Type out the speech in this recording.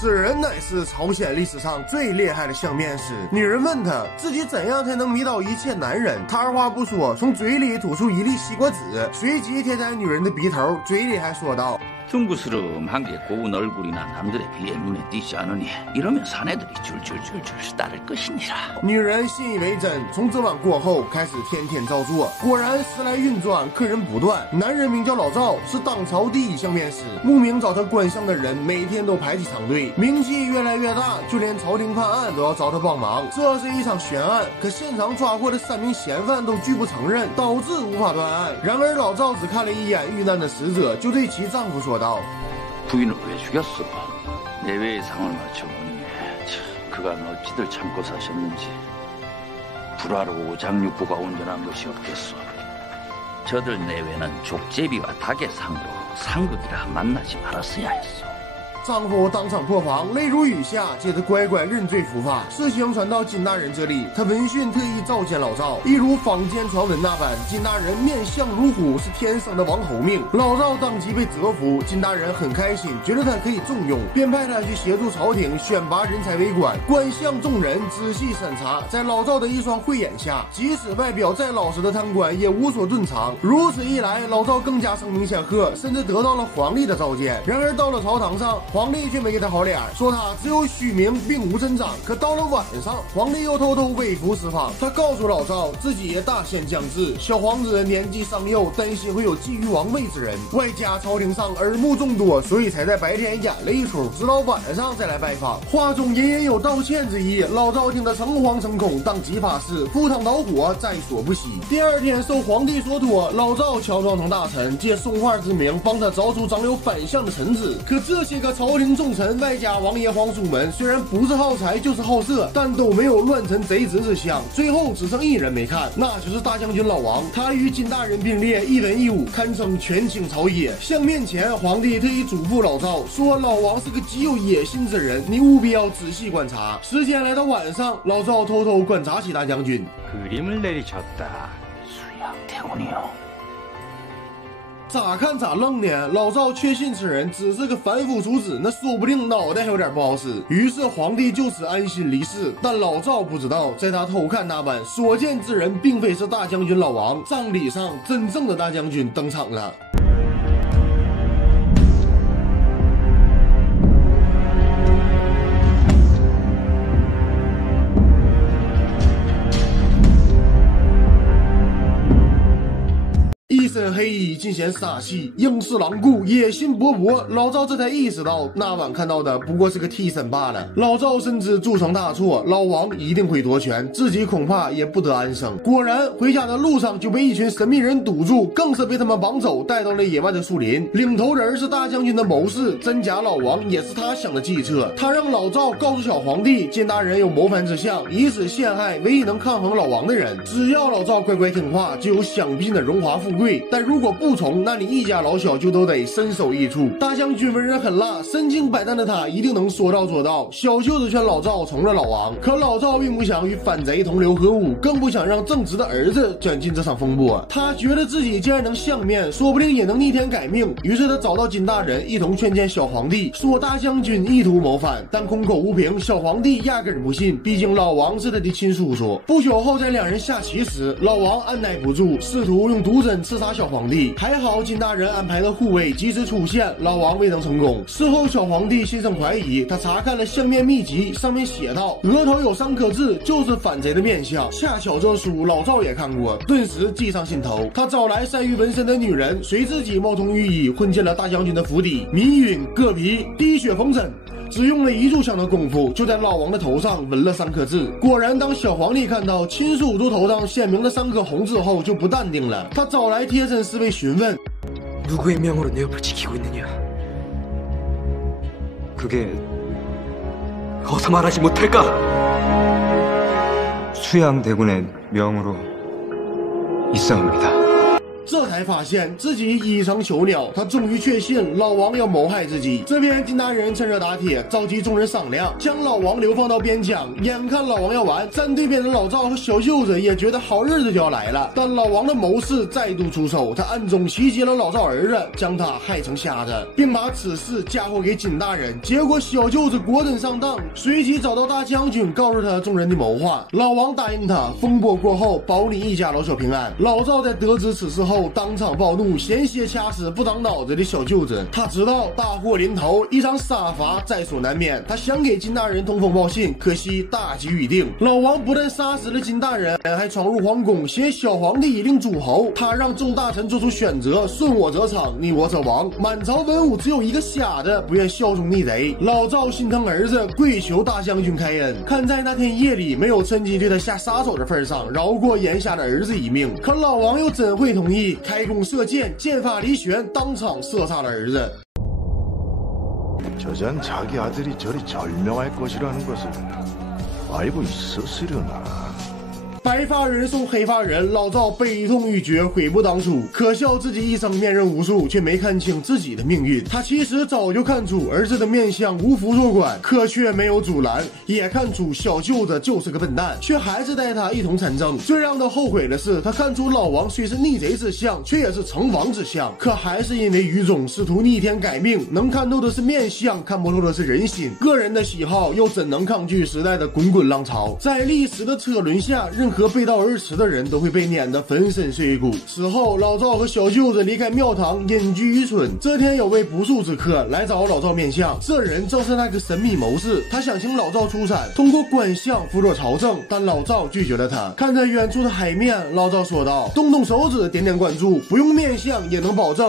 此人乃是朝鲜历史上最厉害的相面师。女人问他自己怎样才能迷倒一切男人，他二话不说，从嘴里吐出一粒西瓜籽，随即贴在女人的鼻头，嘴里还说道。 둥그스름한 게 고운 얼굴이나 남들에 비해 눈에 띄지 않으니 이러면 사내들이 줄줄줄줄 따를 것이니라. 女人信以为真，从这晚过后开始天天照做，果然时来运转，客人不断。男人名叫老赵，是当朝第一相面师，慕名找他观相的人每天都排起长队，名气越来越大，就连朝廷判案都要找他帮忙。这是一场悬案，可现场抓获的3名嫌犯都拒不承认，导致无法断案。然而老赵只看了一眼遇难的死者，就对其丈夫说。 부인을 왜 죽였어? 내외의 상을 맞춰보니 그간 어찌들 참고 사셨는지 불화로 오장육부가 온전한 것이 없겠소. 저들 내외는 족제비와 닭의 상으로 상극이라 만나지 말았어야 했소. 丈夫当场破防，泪如雨下，接着乖乖认罪伏法。事情传到金大人这里，他闻讯特意召见老赵，一如坊间传闻那般，金大人面相如虎，是天生的王侯命。老赵当即被折服，金大人很开心，觉得他可以重用，便派他去协助朝廷选拔人才为官。官相众人仔细审查，在老赵的一双慧眼下，即使外表再老实的贪官也无所遁藏。如此一来，老赵更加声名显赫，甚至得到了皇帝的召见。然而到了朝堂上， 皇帝却没给他好脸，说他只有虚名并无真长。可到了晚上，皇帝又偷偷微服私访。他告诉老赵，自己也大限将至，小皇子年纪尚幼，担心会有觊觎王位之人，外加朝廷上耳目众多，所以才在白天演了一出，直到晚上再来拜访。话中隐隐有道歉之意。老赵听得诚惶诚恐，当即发誓赴汤蹈火，在所不惜。第二天受皇帝所托，老赵乔装成大臣，借送话之名帮他找出长有反相的臣子。可这些个朝廷重臣外加王爷皇叔们，虽然不是好财就是好色，但都没有乱臣贼子之相。最后只剩一人没看，那就是大将军老王。他与金大人并列，一文一武，堪称权倾朝野。相面前，皇帝特意嘱咐老赵说，老王是个极有野心之人，你务必要仔细观察。时间来到晚上，老赵偷偷观察起大将军。 그림을 내리쳤다. 수양 태군이요. 咋看咋愣呢？老赵确信此人只是个凡夫俗子，那说不定脑袋还有点不好使。于是皇帝就此安心离世。但老赵不知道，在他偷看那晚，所见之人并非是大将军老王，葬礼上真正的大将军登场了。 一身黑衣，尽显杀气，英姿狼顾，野心勃勃。老赵这才意识到，那晚看到的不过是个替身罢了。老赵深知铸成大错，老王一定会夺权，自己恐怕也不得安生。果然，回家的路上就被一群神秘人堵住，更是被他们绑走，带到了野外的树林。领头人是大将军的谋士，真假老王也是他想的计策。他让老赵告诉小皇帝，金大人有谋反之相，以此陷害唯一能抗衡老王的人。只要老赵乖乖听话，就有享不尽的荣华富贵。 但如果不从，那你一家老小就都得身首异处。大将军为人狠辣，身经百战的他一定能说到做到。小舅子劝老赵从了老王，可老赵并不想与反贼同流合污，更不想让正直的儿子卷进这场风波。他觉得自己既然能相面，说不定也能逆天改命。于是他找到金大人，一同劝谏小皇帝，说大将军意图谋反，但空口无凭。小皇帝压根儿不信，毕竟老王是他的亲叔叔。不久后，在两人下棋时，老王按耐不住，试图用毒针刺杀小皇帝，还好金大人安排的护卫及时出现，老王未能成功。事后小皇帝心生怀疑，他查看了相面秘籍，上面写道额头有3颗痣，就是反贼的面相。恰巧这书老赵也看过，顿时计上心头。他找来善于纹身的女人，随自己冒充御医，混进了大将军的府邸，迷晕、割皮、滴血缝针。 只用了1炷香的功夫，就在老王的头上纹了3颗痣。果然，当小皇帝看到亲叔叔头上鲜明的3颗红痣后，就不淡定了。他找来贴身侍卫询问：“누구의 명으로 내 옆을 지키고 있느냐? 그게 어서 말하지 못할까? 수양대군의 명으로 있사옵니다. 这才发现自己已成囚鸟。他终于确信老王要谋害自己。这边金大人趁热打铁，召集众人商量，将老王流放到边疆。眼看老王要完，站对边的老赵和小舅子也觉得好日子就要来了。但老王的谋士再度出手，他暗中袭击了老赵儿子，将他害成瞎子，并把此事嫁祸给金大人。结果小舅子果真上当，随即找到大将军，告诉他众人的谋划。老王答应他，风波过后保你一家老小平安。老赵在得知此事后，当场暴怒，险些掐死不长脑子的小舅子。他知道大祸临头，一场杀伐在所难免。他想给金大人通风报信，可惜大局已定。老王不但杀死了金大人，还闯入皇宫，挟小皇帝以令诸侯。他让众大臣做出选择，顺我者昌，逆我者亡。满朝文武只有一个瞎子不愿效忠逆贼。老赵心疼儿子，跪求大将军开恩。看在那天夜里没有趁机对他下杀手的份上，饶过眼下的儿子一命。可老王又怎会同意？开弓射箭，箭法离弦，当场射杀了儿子。 저잔 자기 아들이 저리 절명할 것이라는 것을 알고 있었으려나. 白发人送黑发人，老赵悲痛欲绝，悔不当初。可笑自己一生面人无数，却没看清自己的命运。他其实早就看出儿子的面相无福做官，可却没有阻拦，也看出小舅子就是个笨蛋，却还是带他一同参政。最让他后悔的是，他看出老王虽是逆贼之相，却也是成王之相，可还是因为愚忠，试图逆天改命。能看透的是面相，看不透的是人心。个人的喜好又怎能抗拒时代的滚滚浪潮？在历史的车轮下，任何背道而驰的人都会被碾得粉身碎骨。此后，老赵和小舅子离开庙堂，隐居渔村。这天，有位不速之客来找老赵面相，这人正是那个神秘谋士。他想请老赵出山，通过观相辅佐朝政，但老赵拒绝了他。看着远处的海面，老赵说道：“动动手指，点点关注，不用面相也能保证